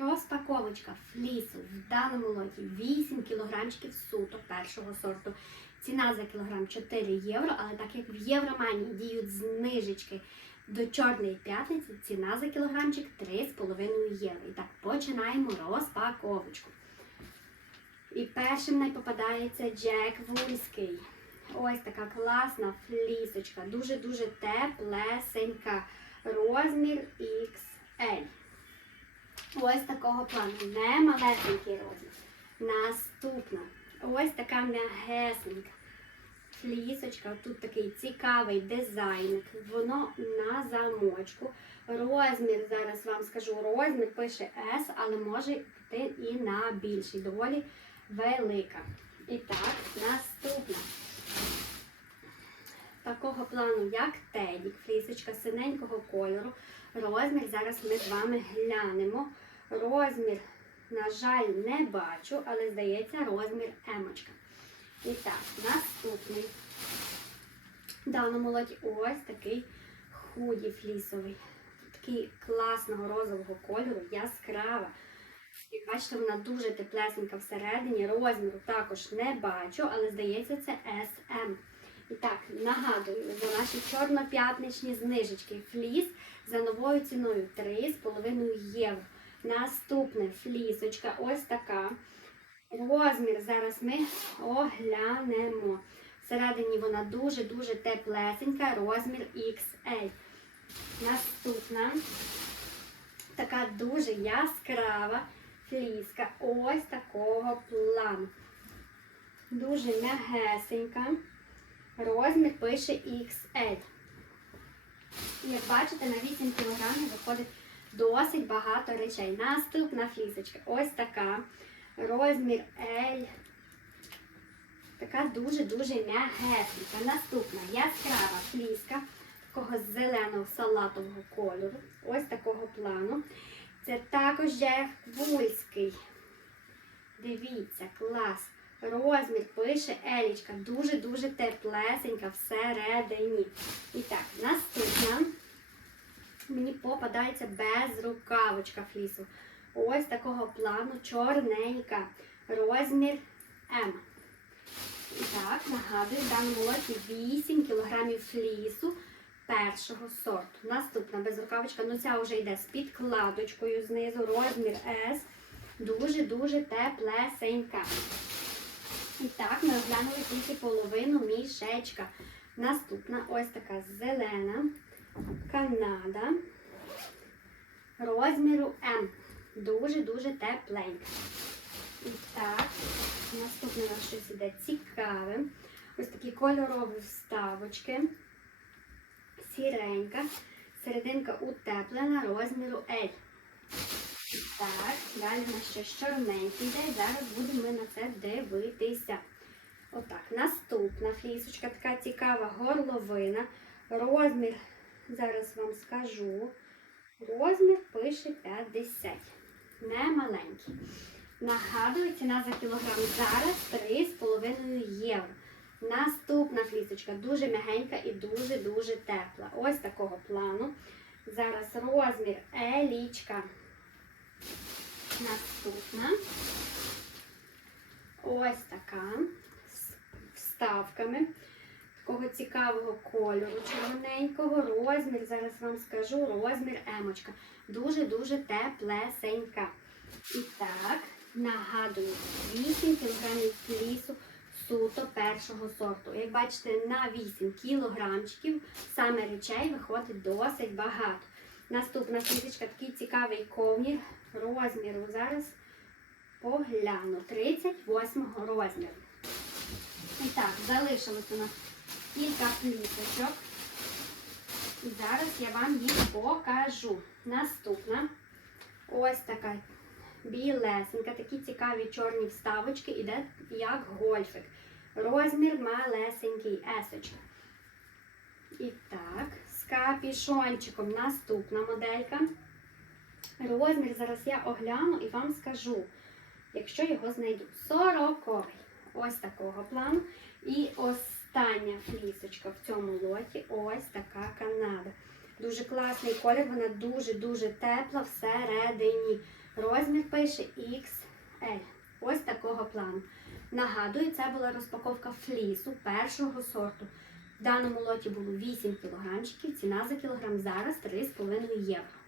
Розпаковочка флісу в даному лоті 8 кілограмчиків суто першого сорту. Ціна за кілограм 4 євро, але так як в Євроманії діють знижечки до Чорної п'ятниці, ціна за кілограмчик 3,5 євро. І так, починаємо розпаковочку. І першим не попадається Джек Вульський. Ось така класна флісочка, дуже-дуже теплесенька. Розмір XL. Ось такого плану. Не малесенький розмір. Наступна. Ось така м'ягесенька. Флісочка. Тут такий цікавий дизайн. Воно на замочку. Розмір, зараз вам скажу, розмір пише S, але може йти і на більший. Доволі велика. І так, наступна. Такого плану, як Тедік, флісочка синенького кольору. Розмір зараз ми з вами глянемо. Розмір, на жаль, не бачу, але здається, розмір емочка. І так, наступний. В даному лоті ось такий худі флісовий. Такий класного розового кольору, яскрава. Як бачите, вона дуже теплесенька всередині. Розміру також не бачу, але здається, це SM. І так, нагадую, за наші чорно-п'ятничні знижечки фліс за новою ціною 3,5 євро. Наступне флісочка, ось така. Розмір зараз ми оглянемо. Всередині вона дуже-дуже теплесенька, розмір XL. Наступна така дуже яскрава фліска. Ось такого плану. Дуже м'ягесенька. Розмір пише XL. І як бачите, на 8 кг виходить досить багато речей. Наступна флісочка. Ось така. Розмір L. Така дуже-дуже м'ягесенька. Наступна яскрава фліска такого зеленого салатового кольору. Ось такого плану. Це також Джеф. Дивіться, клас. Розмір пише Елічка. Дуже-дуже теплесенька всередині. І так, наступна. Мені попадається безрукавочка флісу. Ось такого плану чорненька. Розмір М. І так, нагадую, в даному лоті 8 кг флісу першого сорту. Наступна безрукавочка, ну ця вже йде з підкладочкою знизу, розмір S. Дуже-дуже теплесенька. І так, ми оглянули тільки половину мішечка. Наступна ось така зелена Канада розміру М. Дуже-дуже тепленька. І так, наступне у щось іде цікаве. Ось такі кольорові вставочки. Сіренька. Серединка утеплена розміру L. І так, далі у ще чорненький йде. Зараз будемо ми на це дивитися. Отак, наступна флісочка, така цікава горловина. Розмір, зараз вам скажу. Розмір пише 50. Не маленький. Нагадую, ціна за кілограм зараз 3,5 євро. Наступна флісочка дуже м'ягенька і дуже-дуже тепла. Ось такого плану. Зараз розмір елічка. Наступна. Ось така. З вставками. Такого цікавого кольору, червоненького. Розмір, зараз вам скажу, розмір емочка. Дуже-дуже теплесенька. І так, нагадую, 8 кг флісу суто першого сорту. Як бачите, на 8 кілограмчиків саме речей виходить досить багато. Наступна флісочка, такий цікавий ковнір розміру. Зараз погляну. 38 розміру. І так, залишилось у нас кілька флісочок. І зараз я вам їх покажу. Наступна ось така білесенька, такі цікаві чорні вставочки, іде як гольфик. Розмір малесенький есочка. І так, з капішончиком наступна моделька. Розмір зараз я огляну і вам скажу, якщо його знайду. Сороковий. Ось такого плану. І остання флісочка в цьому лоті ось така Канада. Дуже класний колір, вона дуже-дуже тепла всередині. Розмір пише XL. Ось такого плану. Нагадую, це була розпаковка флісу першого сорту. В даному лоті було 8 кілограмчиків, ціна за кілограм зараз 3,5 євро.